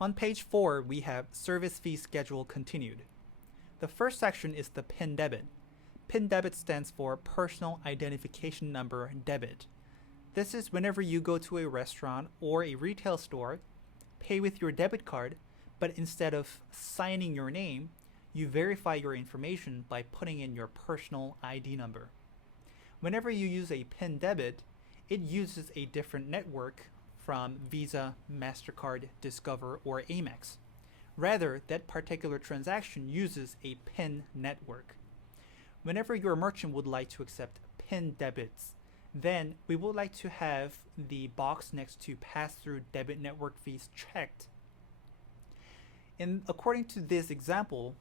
On page 4, we have Service Fee Schedule Continued. The first section is the PIN debit. PIN debit stands for Personal Identification Number Debit. This is whenever you go to a restaurant or a retail store, pay with your debit card, but instead of signing your name, you verify your information by putting in your personal ID number. Whenever you use a PIN debit, it uses a different network from Visa, MasterCard, Discover, or Amex. Rather, that particular transaction uses a PIN network. Whenever your merchant would like to accept PIN debits, then we would like to have the box next to pass-through debit network fees checked. And according to this example,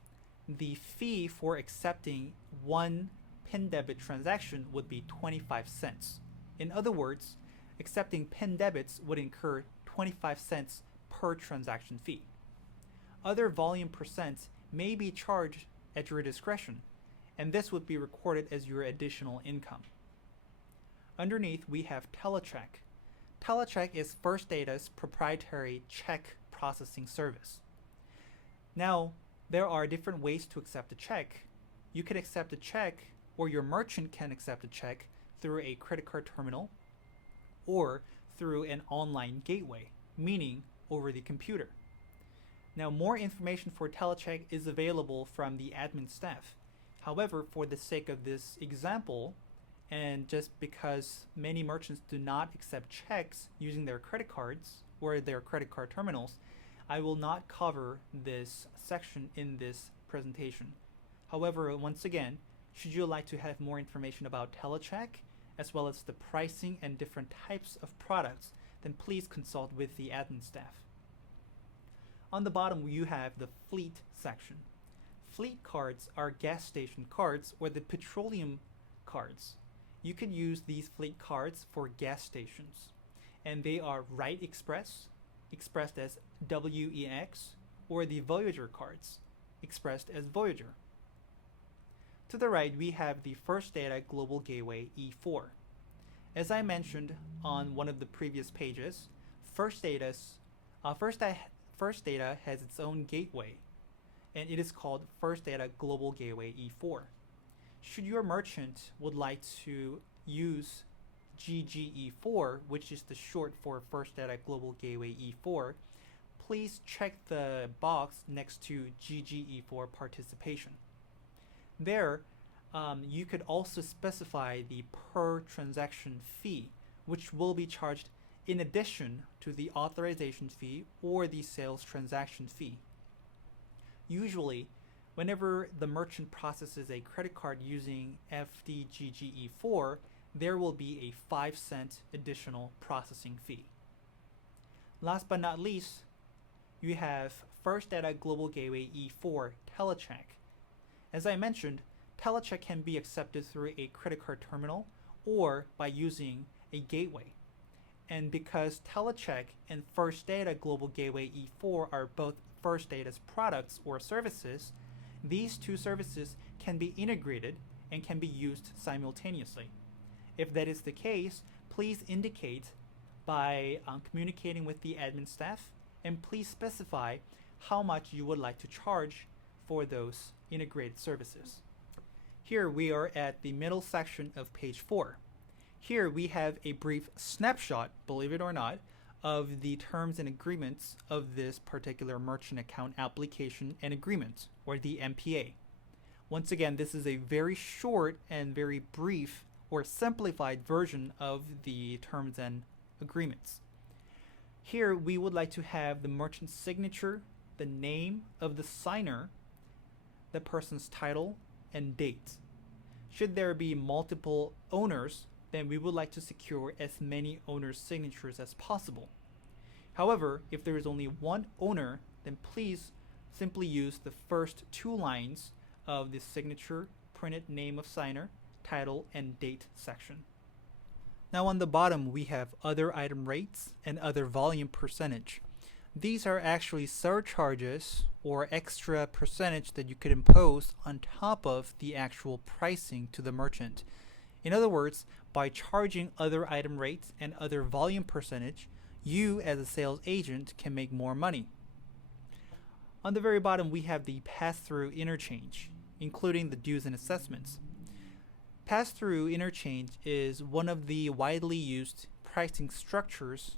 the fee for accepting one PIN debit transaction would be 25 cents. In other words, accepting PIN debits would incur 25 cents per transaction fee. Other volume percents may be charged at your discretion, and this would be recorded as your additional income. Underneath, we have Telecheck. Telecheck is First Data's proprietary check processing service. Now, there are different ways to accept a check. You can accept a check, or your merchant can accept a check through a credit card terminal or through an online gateway, meaning over the computer. Now, more information for Telecheck is available from the admin staff. However, for the sake of this example, and just because many merchants do not accept checks using their credit cards or their credit card terminals, I will not cover this section in this presentation. However, once again, should you like to have more information about Telecheck, as well as the pricing and different types of products, then please consult with the admin staff. On the bottom, you have the Fleet section. Fleet cards are gas station cards or the petroleum cards. You could use these Fleet cards for gas stations, and they are Right Express, expressed as WEX, or the Voyager cards, expressed as Voyager. To the right, we have the First Data Global Gateway E4. As I mentioned on one of the previous pages, First Data has its own gateway, and it is called First Data Global Gateway E4. Should your merchant would like to use GGE4, which is the short for First Data Global Gateway E4, please check the box next to GGE4 participation. There, you could also specify the per transaction fee, which will be charged in addition to the authorization fee or the sales transaction fee. Usually, whenever the merchant processes a credit card using FDGGE4, there will be a 5-cent additional processing fee. Last but not least, you have First Data Global Gateway E4 Telecheck. As I mentioned, Telecheck can be accepted through a credit card terminal or by using a gateway. And because Telecheck and First Data Global Gateway E4 are both First Data's products or services, these two services can be integrated and can be used simultaneously. If that is the case, please indicate by communicating with the admin staff, and please specify how much you would like to charge for those integrated services. Here we are at the middle section of page 4. Here we have a brief snapshot, believe it or not, of the terms and agreements of this particular merchant account application and agreement, or the MPA. Once again, this is a very short and very brief or simplified version of the terms and agreements. Here we would like to have the merchant's signature, the name of the signer, the person's title, and date. Should there be multiple owners, then we would like to secure as many owners' signatures as possible. However, if there is only one owner, then please simply use the first two lines of the signature, printed name of signer, title, and date section. Now on the bottom, we have other item rates and other volume percentage. These are actually surcharges or extra percentage that you could impose on top of the actual pricing to the merchant. In other words, by charging other item rates and other volume percentage, you as a sales agent can make more money. On the very bottom, we have the pass-through interchange, including the dues and assessments. Pass-through interchange is one of the widely used pricing structures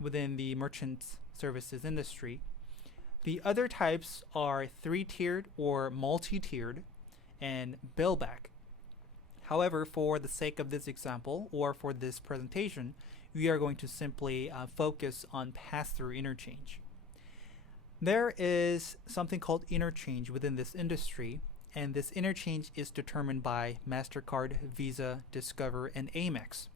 within the merchant services industry. The other types are three-tiered or multi-tiered and billback. However, for the sake of this example or for this presentation, we are going to simply focus on pass-through interchange. There is something called interchange within this industry, and this interchange is determined by MasterCard, Visa, Discover, and Amex.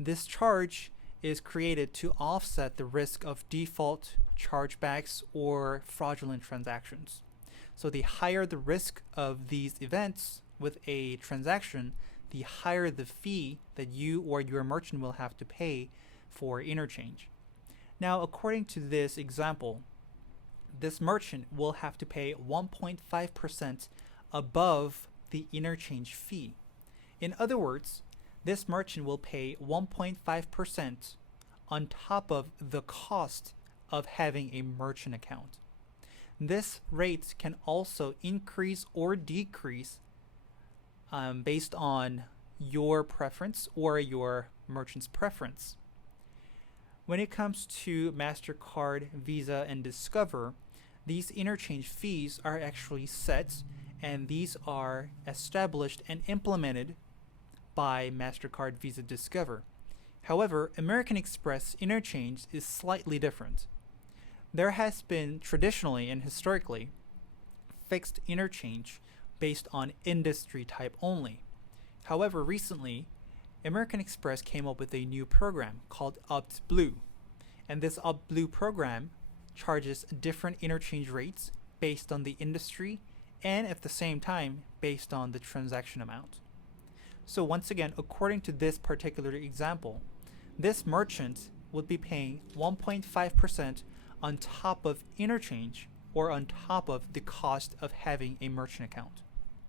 This charge is created to offset the risk of default, chargebacks, or fraudulent transactions. So the higher the risk of these events with a transaction, the higher the fee that you or your merchant will have to pay for interchange. Now, according to this example, this merchant will have to pay 1.5% above the interchange fee. In other words, this merchant will pay 1.5% on top of the cost of having a merchant account. This rate can also increase or decrease based on your preference or your merchant's preference. When it comes to MasterCard, Visa, and Discover, these interchange fees are actually set, and these are established and implemented by MasterCard, Visa, Discover. However, American Express interchange is slightly different. There has been traditionally and historically fixed interchange based on industry type only. However, recently, American Express came up with a new program called cont'd, and this cont'd program charges different interchange rates based on the industry and at the same time based on the transaction amount. So once again, according to this particular example, this merchant would be paying 1.5% on top of interchange or on top of the cost of having a merchant account.